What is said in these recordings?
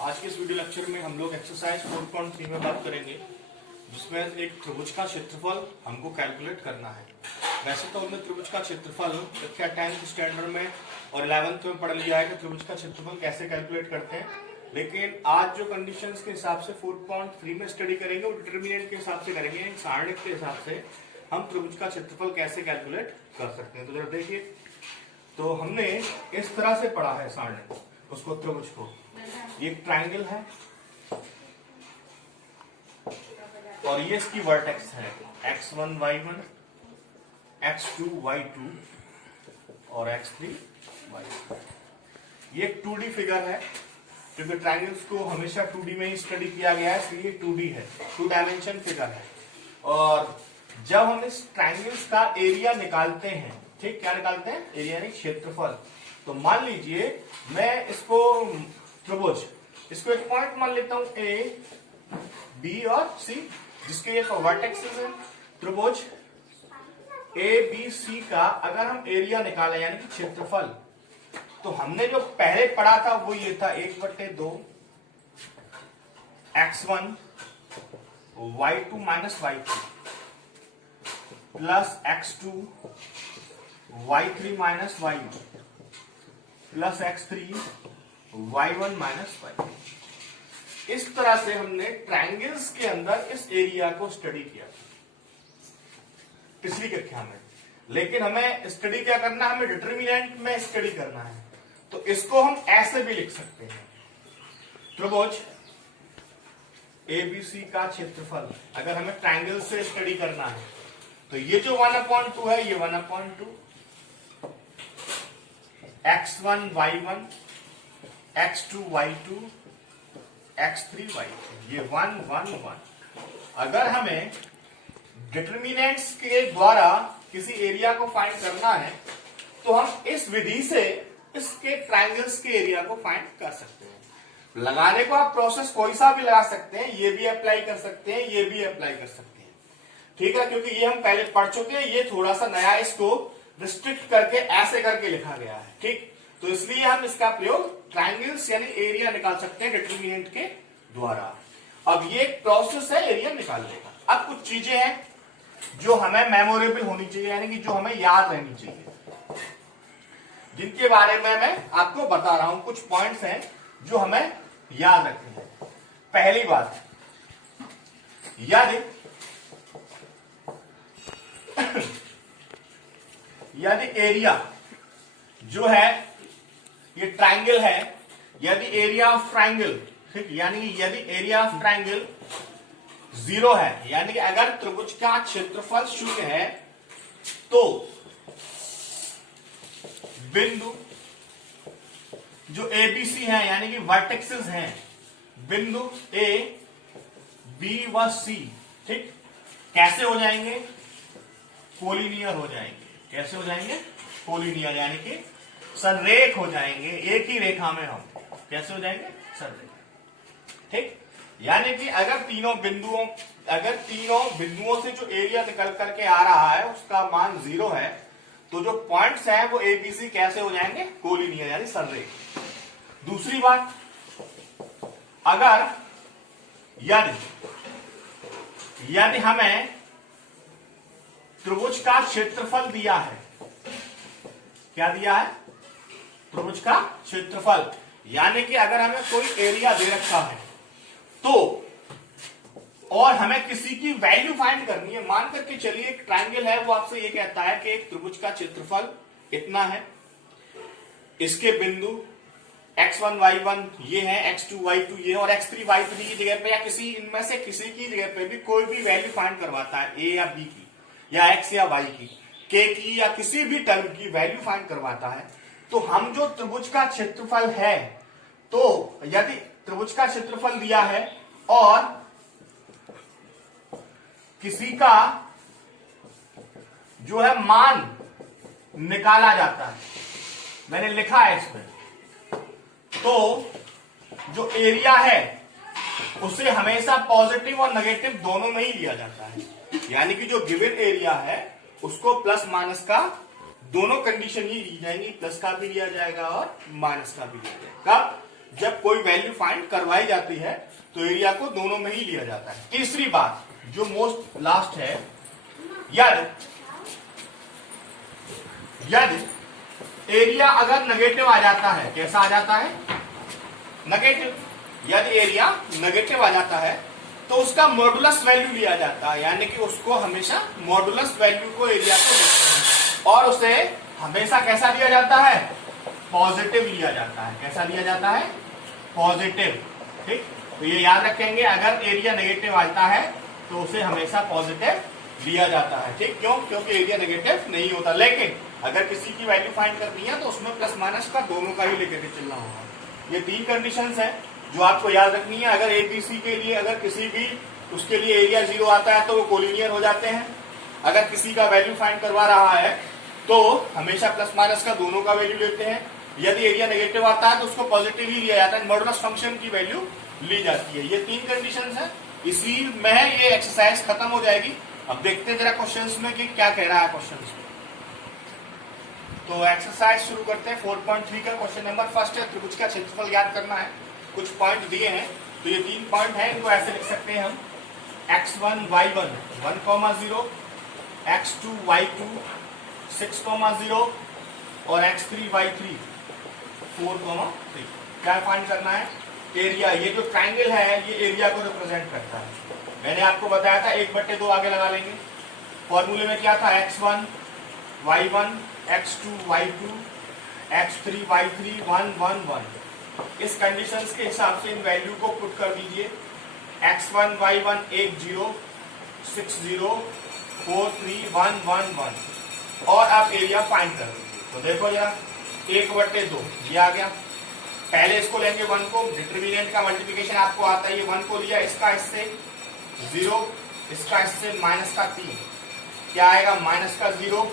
आज के इस वीडियो लेक्चर में हम लोग एक्सरसाइज 4.3 में बात करेंगे, जिसमें एक त्रिभुज का क्षेत्रफल हमको कैलकुलेट करना है। वैसे तो हमने त्रिभुज का क्षेत्रफल कक्षा 10th स्टैंडर्ड में और 11th में पढ़ लिया है कि त्रिभुज का क्षेत्रफल कैसे कैलकुलेट करते हैं, लेकिन आज जो कंडीशंस के हिसाब से 4.3 में स्टडी करेंगे वो डिटर्मिनेंट के हिसाब से करेंगे। एक सारणिक के हिसाब से हम त्रिभुज का क्षेत्रफल कैसे कैलकुलेट कर सकते हैं। तो जरा देखिए, तो हमने इस तरह से पढ़ा है सारणिक, उसको त्रिभुज को। ये एक ट्रायंगल है और ये इसकी वर्टेक्स है x1 y1, x2 y2 और x3 y3। ये एक 2D फिगर है, क्योंकि ट्रायंगल्स को हमेशा 2D में ही स्टडी किया गया है, इसलिए 2D है, 2 डायमेंशन फिगर है। और जब हम इस ट्रायंगल्स का एरिया निकालते हैं, ठीक, क्या निकालते हैं? एरिया यानी क्षेत्रफल। तो मान लीजिए मैं इसको त्रिभुज, इसको एक पॉइंट मान लेता हूं ए, बी और सी, जिसके ये वर्टेक्सेस हैं। त्रिभुज ए बी सी का अगर हम एरिया निकालें यानी कि क्षेत्रफल, तो हमने जो पहले पढ़ा था वो ये था 1/2 x1 y2 minus y3 plus x2 y3 minus y1 plus x3 y1 minus y। इस तरह से हमने ट्रायंगल्स के अंदर इस एरिया को स्टडी किया पिछली कक्षा में। लेकिन हमें स्टडी क्या करना है? हमें डिटर्मिनेंट में स्टडी करना है। तो इसको हम ऐसे भी लिख सकते हैं, त्रिभुज एबीसी का क्षेत्रफल अगर हमें ट्रायंगल से स्टडी करना है, तो ये जो 1/2 है, ये 1/2 x1 y1 x2 y2 x3 y3, ये 1 1 1। अगर हमें डिटर्मिनेंट्स के द्वारा किसी एरिया को फाइंड करना है, तो हम इस विधि से इसके ट्रायंगल्स के एरिया को फाइंड कर सकते हैं। लगाने को आप प्रोसेस कोई सा भी लगा सकते हैं, ये भी अप्लाई कर सकते हैं, ये भी अप्लाई कर सकते हैं, ठीक है, क्योंकि ये हम पहले पढ़ चुके हैं। ये थोड़ा सा नया, इसको रिस्ट्रिक्ट करके ऐसे करके लिखा गया है, ठीक। तो इसलिए हम इसका प्रयोग ट्रायंगल्स यानी एरिया निकाल सकते हैं डिटर्मिनेंट के द्वारा। अब ये एक प्रोसेस है एरिया निकालने का। अब कुछ चीजें हैं जो हमें मेमोरेबल होनी चाहिए, यानी कि जो हमें याद रहनी चाहिए, जिनके बारे में मैं आपको बता रहा हूं। कुछ पॉइंट्स हैं जो हमें याद रखने हैं। पहली बात, यदि एरिया जो है, ये ट्रायंगल है, यदि एरिया ऑफ ट्रायंगल, ठीक, यानी कि यदि एरिया ऑफ ट्रायंगल 0 है, यानी कि अगर त्रिभुज का क्षेत्रफल 0 है, तो बिंदु जो एबीसी है यानी कि वर्टेक्सेस हैं, बिंदु ए बी व सी, ठीक, कैसे हो जाएंगे? कोलिनियर हो जाएंगे। कैसे हो जाएंगे? कोलिनियर, यानी कि संरेख हो जाएंगे, एक ही रेखा में हम कैसे हो जाएंगे? संरेख, ठीक। यानी कि अगर तीनों बिंदुओं से जो एरिया निकल करके आ रहा है उसका मान 0 है, तो जो पॉइंट्स हैं वो एबीसी कैसे हो जाएंगे? कोलिनियर यानी संरेख। दूसरी बात, अगर यदि हमें त्रिभुज का क्षेत्रफल दिया है, क्या दिया है? त्रिभुज का क्षेत्रफल, यानी कि अगर हमें कोई एरिया दे रखा है, तो और हमें किसी की वैल्यू फाइंड करनी है। मान करके चलिए एक ट्रायंगल है, वो आपसे ये कहता है कि एक त्रिभुज का क्षेत्रफल इतना है, इसके बिंदु x1 y1 ये है, x2 y2 ये है, और x3 y3 की जगह पे या किसी इनमें से किसी की जगह पे भी कोई भी वैल्यू फाइंड करवाता है, a या b की या x या y की, k की या किसी भी टर्म की वैल्यू फाइंड करवाता है, तो हम जो त्रिभुज का क्षेत्रफल है, तो यदि त्रिभुज का क्षेत्रफल दिया है और किसी का जो है मान निकाला जाता है, मैंने लिखा है इसमें, तो जो एरिया है उसे हमेशा पॉजिटिव और नेगेटिव दोनों में ही लिया जाता है। यानी कि जो गिवन एरिया है उसको प्लस माइनस का दोनों कंडीशन ही ली जाएंगी, प्लस का भी लिया जाएगा और माइनस का भी लिया जाएगा। कब? जब कोई वैल्यू फाइंड करवाई जाती है तो एरिया को दोनों में ही लिया जाता है। तीसरी बात जो मोस्ट लास्ट है, यदि एरिया अगर नेगेटिव आ जाता है, कैसा आ जाता है? नेगेटिव। यदि एरिया नेगेटिव आ जाता है तो उसका मॉडुलस वैल्यू लिया जाता है, यानी कि उसको हमेशा मॉडुलस वैल्यू को एरिया को देखते हैं और उसे हमेशा कैसा लिया जाता है? पॉजिटिव लिया जाता है। कैसा लिया जाता है? पॉजिटिव। ठीक, तो ये याद रखेंगे, अगर एरिया नेगेटिव आता है तो उसे हमेशा पॉजिटिव लिया जाता है। ठीक, क्यों? क्योंकि एरिया नेगेटिव नहीं होता। लेकिन अगर किसी की वैल्यू फाइंड करनी है तो उसमें प्लस माइनस का दोनों का ही लेकर के चलना होगा। ये 3 कंडीशंस है जो आपको याद रखनी है। अगर एबीसी के लिए अगर किसी भी उसके लिए एरिया 0 आता है तो वो कोलिनियर हो जाते हैं। अगर किसी का वैल्यू फाइंड करवा रहा है तो हमेशा प्लस माइनस का दोनों का वैल्यू लेते हैं। यदि एरिया नेगेटिव आता है तो उसको पॉजिटिव ही लिया जाता है, मॉडुलस फंक्शन की वैल्यू ली जाती है। ये 3 कंडीशंस है। इसी में ये एक्सरसाइज खत्म हो जाएगी। अब देखते हैं जरा क्वेश्चंस में कि क्या कह रहा है क्वेश्चंस में। तो एक्सरसाइज शुरू करते हैं। 4.3 का क्वेश्चन नंबर फर्स्ट है, त्रिभुज का क्षेत्रफल ज्ञात करना है। कुछ पॉइंट दिए हैं, तो ये 3 पॉइंट हैं, इनको ऐसे लिख सकते हैं हम। x1 y1 1,0, x2 y2 6,0 और x3 y3 4,3। क्या फाइंड करना है? एरिया। ये जो ट्राइंगल है ये एरिया को रिप्रेजेंट करता है। मैंने आपको बताया था 1/2 आगे लगा लेंगे। फॉर्मूले में क्या था? x1 y1 x2 y2 x3 y3 1 1 1। इस कंडीशंस के हिसाब से इन वैल्यू को पुट कर दीजिए। x1 y1 1 0 6 0 4 3 1 1 1 और आप एरिया फाइंड कर दीजिए। तो देखो जरा 1/2 ये आ गया। पहले इसको लेंगे 1 को, डिटरमिनेंट का मल्टीप्लिकेशन आपको आता है। ये 1 को लिया, इसका इससे 0, इसका इससे माइनस का 3, क्या आएगा? माइनस का 0,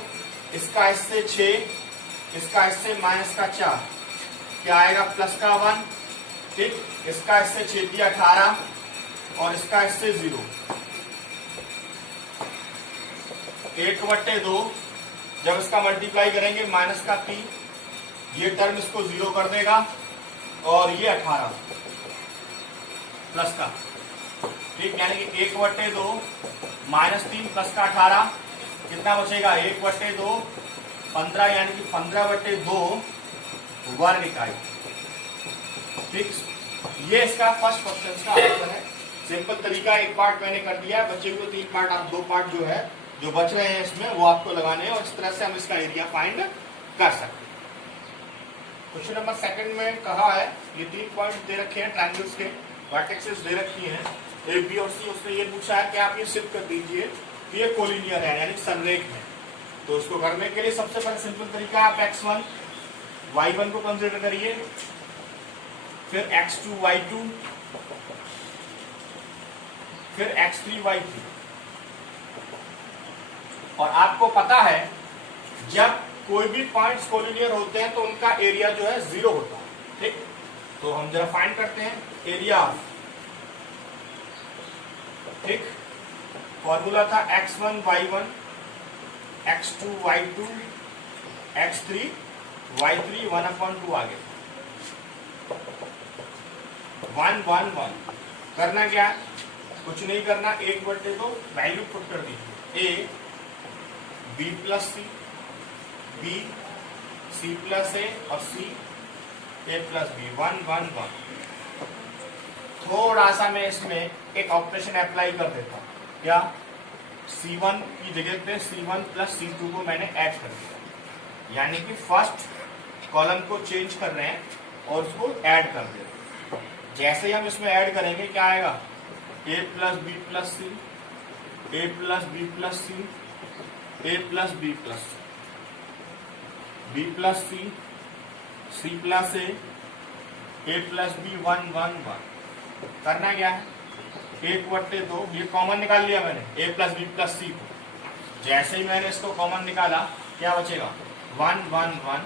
इसका इससे 6, इसका इससे माइनस का 4, क्या आएगा? प्लस का 1। ठीक, इसका इससे 6 18 और इसका इससे 0। 1/2 जब इसका मल्टीप्लाई करेंगे माइनस का 3, ये टर्म इसको 0 कर देगा और ये 18 प्लस का। ठीक, यानी कि 1/2 माइनस 3 प्लस का 18 कितना बचेगा? 1/2 15, यानी कि 15/2 वर्ग इकाई। ठीक, ये इसका फर्स्ट क्वेश्चन का आंसर है। सिंपल तरीका, एक पार्ट मैंने कर दिया है, बचे हुए 3 पार्ट आप 2 पार्ट जो है जो बच रहे हैं इसमें वो आपको लगाने हैं और इस तरह से हम इसका एरिया फाइंड कर सकते हैं। क्वेश्चन नंबर सेकंड में कहा है, ये 3 पॉइंट दे रखे हैं, ट्रायंगल्स के वर्टेक्सेस दे रखी हैं ए बी और सी। उसने ये पूछा है कि आप ये सिद्ध कर दीजिए कि ये कोलिनियर है, यानी संरेख है। तो उसको करने के लिए सबसे पहले सिंपल तरीका, आप x1 y1 को कंसिडर करिए, फिर x2 y2, फिर x3 y3। और आपको पता है जब कोई भी पॉइंट्स कोलिनियर होते हैं तो उनका एरिया जो है 0 होता है। ठीक, तो हम जरा फाइंड करते हैं एरिया। ठीक, फॉर्मूला था x1 y1 x2 y2 x3 y3 1/2 आगे 1 1 1। करना क्या है? कुछ नहीं करना, 1/2 वैल्यू पुट कर दीजिए। a b plus C, b c plus A और c a प्लस b 1 1 1। थोड़ा सा मैं इसमें एक ऑपरेशन अप्लाई कर देता हूं। क्या? C1 की जगह पे C1 प्लस C2 को मैंने ऐड कर दिया, यानी कि फर्स्ट कॉलम को चेंज कर रहे हैं और उसको ऐड कर दे रहे हैं। जैसे ही हम इसमें ऐड करेंगे क्या आएगा? a plus B plus C, a plus B plus C, a plus B plus C, b plus C, c plus a plus B 1 1 1। करना क्या है? 1/2 ये कॉमन निकाल लिया मैंने, a प्लस बी प्लस सी को। जैसे ही मैंने इसको कॉमन निकाला क्या बचेगा? 1 1 1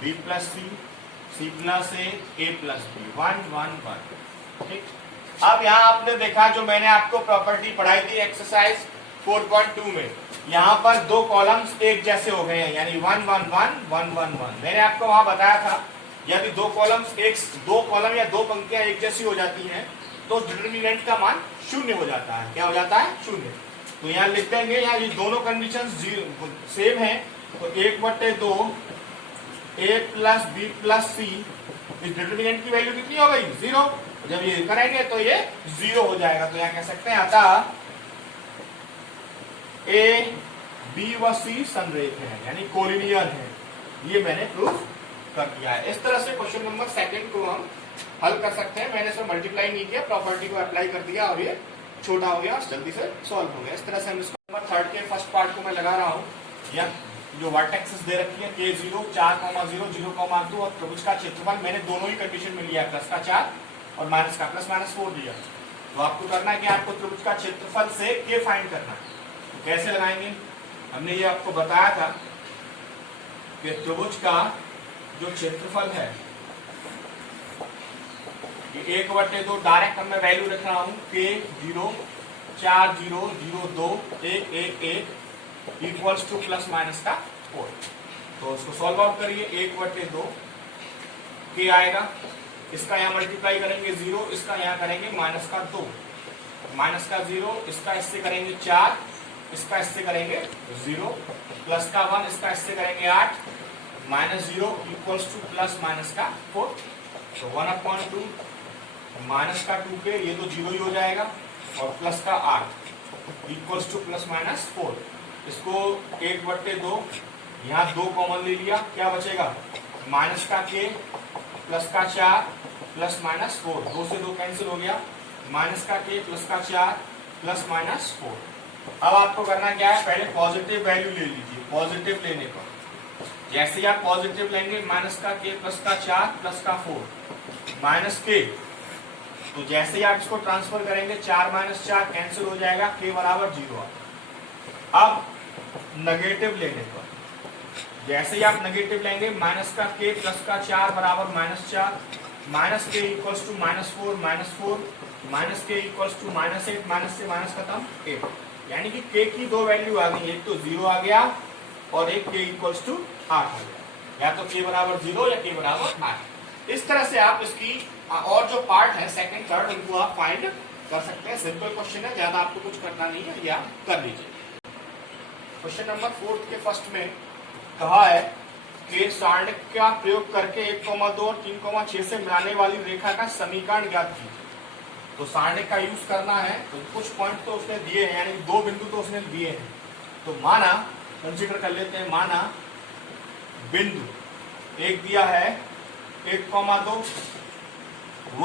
b plus C plus a plus B 1 1 1। ठीक, अब यहाँ आपने देखा जो मैंने आपको प्रॉपर्टी पढ़ाई थी एक्सरसाइज 4.2 में, यहाँ पर 2 कॉलम्स एक जैसे हो गए हैं, यानी 1 1 1 1 1 1। मैंने आपको वहां बताया था यदि दो कॉलम या दो पंक्तियां एक जैसी हो जाती हैं तो डिटर्मिनेंट का मान शून्य हो जाता है। क्या हो जाता है? शून्य। तो यहाँ लिख देंगे, यहाँ ये दोनों कंडीशन सेम है, तो 1/2 a प्लस बी प्लस सी, इस डिटर्मिनेंट की वैल्यू कितनी हो गई? 0। जब ये करेंगे तो ये 0 हो जाएगा। तो यहाँ कह सकते हैं अतः ए बी व सी संरेख है, यानी कोलिनियर है। ये मैंने प्रूफ कर दिया है। इस तरह से क्वेश्चन नंबर 2 को हम हल कर सकते हैं। मैंने इसमें मल्टीप्लाई नहीं किया, प्रॉपर्टी को अप्लाई कर दिया और ये छोटा हो गया, जल्दी से सॉल्व हो गया। इस तरह से हम इसको नंबर 3 के फर्स्ट पार्ट को मैं लगा रहा हूँ। या जो वर्टेक्सेस दे रखी है K0, 4,0, 0,2 और त्रिभुज का क्षेत्रफल मैंने दोनों ही कंडीशन में लिया, प्लस का 4 और माइनस का +-4 दिया। तो आपको करना है कि आपको त्रिभुज का क्षेत्रफल से K फाइंड करना है। तो कैसे लगाएंगे? हमने ये आपको बताया था कि त्रिभुज का जो क्षेत्रफल है ये 1/2 डायरेक्ट मैं वैल्यू रख रहा हूं K0, 4, 0, 0, 2, 1, 1, 1 इक्वल्स टू +-4। तो उसको सॉल्व आउट करिए। 1/2 K आएगा, इसका यहाँ मल्टीप्लाई करेंगे 0, इसका यहाँ करेंगे -2, -0, इसका इससे करेंगे 4, इसका इससे करेंगे 0, +1, इसका इससे करेंगे 8, -0 इक्वल्स टू +-4। तो 1/2 -2K, ये तो 0 ही हो जाएगा, और +8 इक्वल्स टू +-4। इसको 1/2 यहाँ 2 कॉमन ले लिया, क्या बचेगा? -K +4 +-4, 2 से 2 कैंसिल हो गया, -K +4 +-4। अब आपको करना क्या है? पहले पॉजिटिव वैल्यू ले लीजिए। पॉजिटिव लेने पर जैसे ही आप पॉजिटिव लेंगे -K +4 +4 -K, तो जैसे ही आप इसको ट्रांसफर करेंगे 4 - 4 कैंसिल हो जाएगा, K बराबर 0। अब नेगेटिव लेने पर जैसे ही आप नेगेटिव लेंगे -K +4 बराबर -4, -K equals to -4, -K equals to -8, minus से माइनस खत्म 8, यानी कि K की दो वैल्यू आ गई, एक तो 0 आ गया और एक K इक्वल्स टू 8 आ गया, या तो K बराबर 0 या K बराबर 8। इस तरह से आप इसकी और जो पार्ट है सेकंड थर्ड उनको आप फाइंड कर सकते हैं। सिंपल क्वेश्चन है, ज्यादा आपको कुछ करना नहीं है, या कर लीजिए। क्वेश्चन नंबर 4 के फर्स्ट में कहा है कि सारणिक का प्रयोग करके 1,2 और 3,6 से मिलाने वाली रेखा का समीकरण ज्ञात कीजिए। तो सारणिक का यूज करना है, तो कुछ पॉइंट तो उसने दिए हैं, यानी 2 बिंदु तो उसने दिए हैं। तो माना, कंसीडर कर लेते हैं, माना बिंदु एक दिया है 1,2 व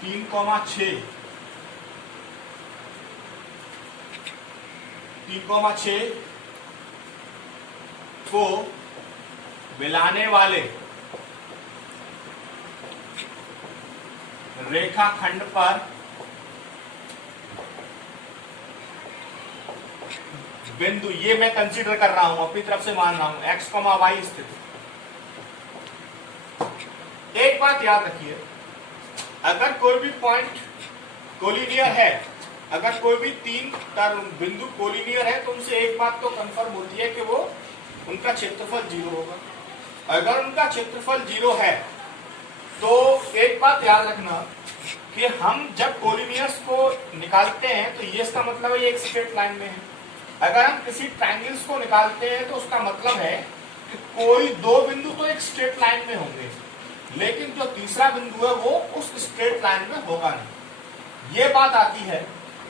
3,6 को मिलाने वाले रेखाखंड पर बिंदु, ये मैं कंसीडर कर रहा हूं, अपनी तरफ से मान रहा हूं, x, y स्थित। एक बात याद रखिए, अगर कोई भी पॉइंट कोलिनियर है, अगर कोई भी 3 बिंदु कोलिनियर है, तो उनसे एक बात तो कंफर्म होती है कि वो उनका क्षेत्रफल 0 होगा। अगर उनका क्षेत्रफल 0 है तो एक बात याद रखना कि हम जब कोलिनियर्स को निकालते हैं तो ये इसका मतलब है ये एक स्ट्रेट लाइन में है। अगर हम किसी ट्रायंगल्स को निकालते हैं तो उसका मतलब है कि कोई 2 बिंदु तो एक स्ट्रेट लाइन में होंगे, लेकिन जो तीसरा बिंदु है वो उस स्ट्रेट लाइन में होगा नहीं। ये बात आती है।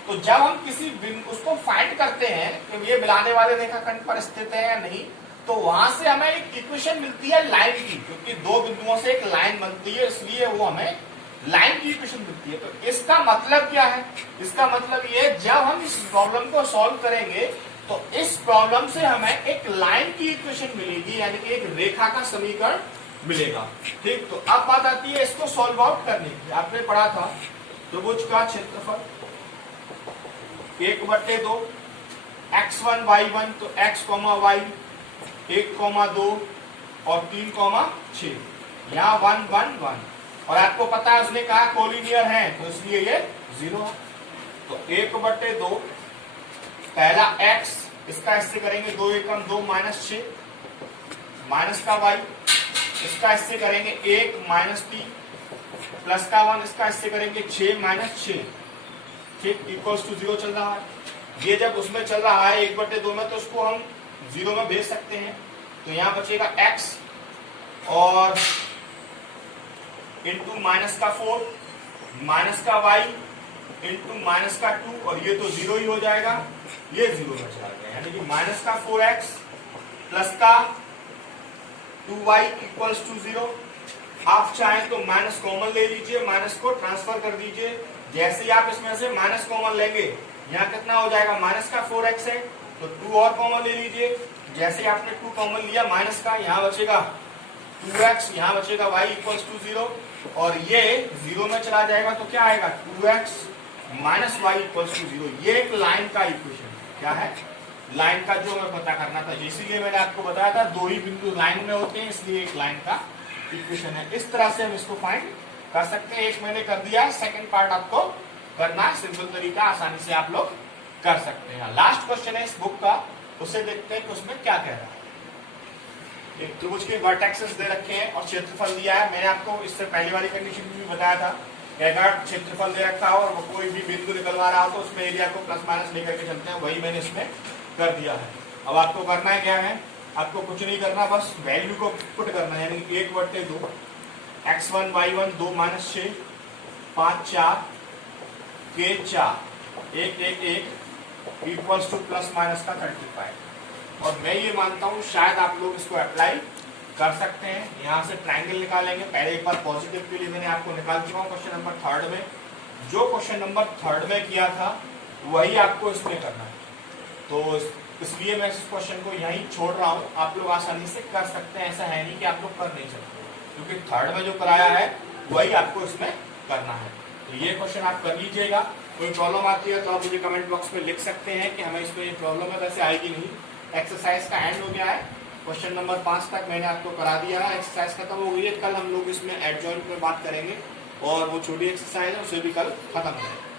तो जब हम किसी बिंदु उसको फाइंड करते हैं कि ये मिलाने वाले रेखाखंड पर स्थित है या नहीं, तो वहां से हमें एक इक्वेशन मिलती है लाइन की, क्योंकि 2 बिंदुओं से एक लाइन बनती है, इसलिए वो हमें लाइन की इक्वेशन मिलती है। तो इसका मतलब क्या है? इसका मतलब ये, जब हम इस प्रॉब्लम को सॉल्व करेंगे तो इस प्रॉब्लम से हमें एक लाइन की इक्वेशन मिलेगी, यानी कि एक रेखा का समीकरण मिलेगा। ठीक, तो अब बात आती है इसको सॉल्व आउट करने की। आपने पढ़ा था त्रिभुज का क्षेत्रफल 1/2 x1 y1, तो x, y 1,2 और 3,6, यहाँ 1 1 1, और आपको पता है उसने कहा कोलिनियर है, तो इसलिए ये 0 है। तो 1/2 पहला x, इसका इससे करेंगे 2 1 2 -6, माइनस का y इसका इससे करेंगे 1 माइनस 3 प्लस का 1 इसका इससे करेंगे 6 माइनस 6, ठीक, इक्वल्स टू 0 चल रहा है। ये जब उसमें चल रहा है 1/2 में, तो उसको हम 0 में भेज सकते हैं। तो यहां बचेगा x और इंटू माइनस का 4 माइनस का y इंटू माइनस का 2, और ये तो 0 ही हो जाएगा, ये 0 में चला गया, यानी कि माइनस का 4x प्लस का 2y इक्वल्स टू 0। आप चाहें तो माइनस कॉमन ले लीजिए, माइनस को ट्रांसफर कर दीजिए। जैसे ही आप इसमें से माइनस कॉमन लेंगे, यहाँ कितना हो जाएगा, माइनस का 4x है तो 2 और कॉमन ले लीजिए। जैसे आपने 2 कॉमन लिया माइनस का, यहाँ बचेगा 2x, यहाँ बचेगा y इक्वल्स टू 0, और ये 0 में चला जाएगा तो क्या आएगा, 2x minus y equals to 0। ये एक लाइन का इक्वेशन है। क्या है, लाइन का जो हमें पता करना था, इसीलिए मैंने आपको बताया था 2 ही बिंदु लाइन में होते हैं, इसलिए एक लाइन का इक्वेशन है। इस तरह से हम इसको फाइंड कर सकते हैं। एक मैंने कर दिया, सेकंड पार्ट आपको करना है, सिंपल तरीका, आसानी से आप लोग कर सकते हैं। लास्ट क्वेश्चन है इस बुक का, उसे देखते हैं कि उसमें क्या कह रहा है। एक त्रिभुज के वर्टेक्सेस दे रखे हैं और क्षेत्रफल दिया है। मैंने आपको इससे पहले वाली कंडीशन में भी बताया था कि अगर क्षेत्रफल दे रखा हो और वो कोई भी बिंदु निकलवा रहा हो तो उसमें एरिया को प्लस माइनस लेकर के चलते हैं, वही मैंने इसमें कर दिया है। अब आपको करना है क्या है, आपको कुछ नहीं करना, बस वैल्यू को पुट करना है, यानी 1/2 x1 y1 2 माइनस 6 5 4 के 4 1 1 1 इक्वल्स टू प्लस माइनस का 35। और मैं ये मानता हूँ शायद आप लोग इसको अप्लाई कर सकते हैं। यहाँ से ट्राइंगल निकालेंगे, पहले एक बार पॉजिटिव के लिए मैंने आपको निकाल चुका हूँ क्वेश्चन नंबर 3 में। जो क्वेश्चन नंबर 3 में किया था वही आपको इसमें करना है, तो इसलिए मैं इस क्वेश्चन को यहीं छोड़ रहा हूँ। आप लोग आसानी से कर सकते हैं, ऐसा है नहीं कि आप लोग कर नहीं सकते, क्योंकि 3 में जो कराया है वही आपको इसमें करना है। तो ये क्वेश्चन आप कर लीजिएगा। कोई प्रॉब्लम आती है तो आप मुझे कमेंट बॉक्स में लिख सकते हैं कि हमें इसमें ये प्रॉब्लम है, वैसे आएगी नहीं। एक्सरसाइज का एंड हो गया है, क्वेश्चन नंबर 5 तक मैंने आपको करा दिया है, एक्सरसाइज खत्म हो गई है। कल हम लोग इसमें एडजॉइंट में बात करेंगे और वो छोटी एक्सरसाइज है उसे भी कल खत्म करेंगे।